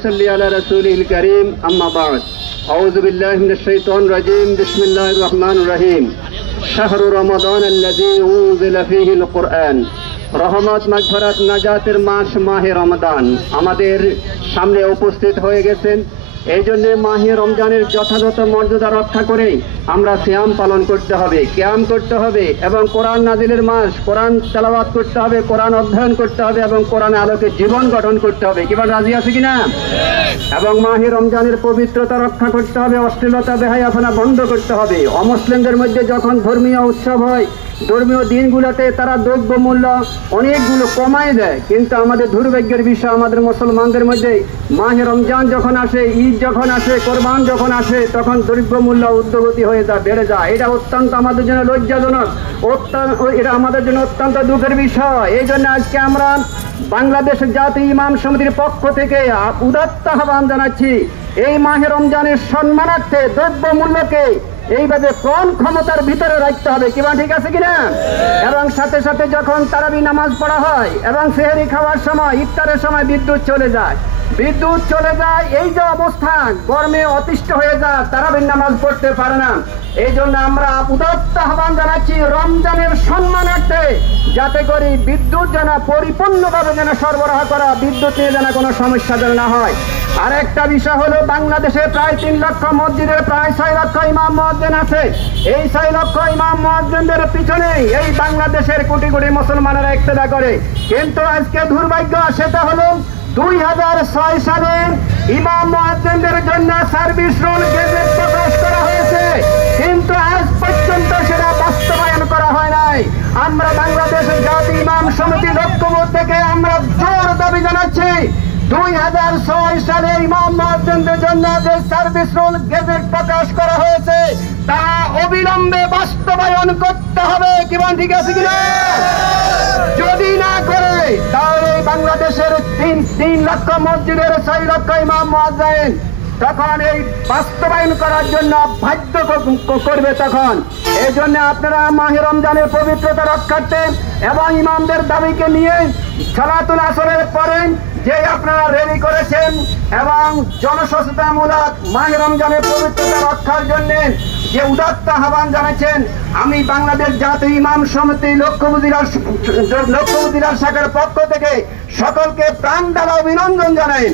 صلی علی رسول الکریم اما بعد اعوذ باللہ من الشیطان الرجیم بسم اللہ الرحمن الرحیم شهر رمضان الذي انزل فيه القرآن রহমত মাগফিরাত নাজাতের মাস মাহে রমজান আমাদের সামনে উপস্থিত হয়ে গেছেন। এই জন্য মাহে রমজানের যথাযথ মর্যাদা রক্ষা করে আমরা সিয়াম পালন করতে হবে, কিয়াম করতে হবে এবং কোরআন নাজিলের মাস, কোরআন তেলাওয়াত করতে হবে, কোরআন অধ্যয়ন করতে হবে এবং কোরআনের আলোকে জীবন গঠন করতে হবে। কিবা রাজি আছে কিনা? এবং মাহে রমজানের পবিত্রতা রক্ষা করতে হবে, অশ্লীলতা বেহায়াপনা বন্ধ করতে হবে। অমুসলিমদের মধ্যে যখন ধর্মীয় উৎসব হয়, ধর্মীয় দিনগুলোতে তারা দ্রব্য মূল্য অনেকগুলো কমায় দেয়, কিন্তু আমাদের দুর্ভাগ্যের বিষয় আমাদের মুসলমানদের মধ্যে মাহে রমজান যখন আসে, ঈদ যখন আসে, কোরবান যখন আসে, তখন দ্রব্য মূল্য ঊর্ধ্বগতি হয়ে যায়, বেড়ে যায়। এটা অত্যন্ত আমাদের জন্য লজ্জাজনক, এটা আমাদের জন্য অত্যন্ত দুঃখের বিষয়। এই জন্য আজকে আমরা বাংলাদেশের জাতীয় ইমাম সমিতির পক্ষ থেকে উদাত্ত আহ্বান জানাচ্ছি, এই মাহে রমজানের সম্মানার্থে দ্রব্য মূল্যকে এইভাবে কম ক্ষমতার ভিতরে রাখতে হবে। কিবা ঠিক আছে কিনা? এবং সাথে সাথে যখন তারাবি নামাজ পড়া হয় এবং সেহরি খাওয়ার সময়, ইফতারের সময় বিদ্যুৎ চলে যায়, এই যে অবস্থা, গরমে অতিষ্ঠ হয়ে যায়, তারাবির নামাজ পড়তে পারে না। এই জন্য আমরা উদাত্ত আহ্বান জানাচ্ছি রমজানের সম্মানার্থে যাতে করে বিদ্যুৎ যেন পরিপূর্ণভাবে যেন সরবরাহ করা, বিদ্যুৎ নিয়ে যেন কোনো সমস্যা যেন না হয়। আরেকটা বিষয় হলো, বাংলাদেশে প্রায় 3 লক্ষ মসজিদের প্রায় 6 লক্ষ ইমাম মুয়াজ্জিন আছে। এই 6 লক্ষ ইমাম মুয়াজ্জিনদের পিছনে এই বাংলাদেশের কোটি কোটি মুসলমানেরা ইক্তেদা করে, কিন্তু আজকে দুর্ভাগ্য সেটা হলো 2006 সালে ইমাম মুয়াজ্জিনদের জন্য সার্ভিস রুল গেজেট প্রকাশ করা হয়েছে, কিন্তু আজ পর্যন্ত সেটা বাস্তবায়ন করা হয় নাই। আমরা বাংলাদেশের জাতীয় ইমাম সমিতি লক্ষ্যবোধ থেকে আমরা জোর দাবি জানাচ্ছি, 2006 সালে ইমাম মুয়াজ্জিনদের জন্য যে সার্ভিস রুল গেজেট প্রকাশ করা হয়েছে তা অবিলম্বে বাস্তবায়ন করতে হবে। কিবা ঠিক আছে কিনা? যদি না করে তাহলে বাংলাদেশের 3 লক্ষ মসজিদের 6 লক্ষ ইমাম মুয়াজ্জিন তখন এই বাস্তবায়ন করার জন্য বাধ্য করবে তখন। এই জন্য আপনারা মাহে রমজানের পবিত্রতা রক্ষার্থে এবং ইমামদের দাবিকে নিয়ে সালাতুল আসরের পরে যে আপনারা রেলি করেছেন এবং জনসচেতনতামূলক মাহে রমজানের পবিত্রতা রক্ষার জন্য যে উদাত্ত আহ্বান জানাচ্ছেন, আমি বাংলাদেশ জাতীয় ইমাম সমিতি লক্ষ্যবুধিরার শাখার পক্ষ থেকে সকলকে প্রাণ ঢালা অভিনন্দন জানাই।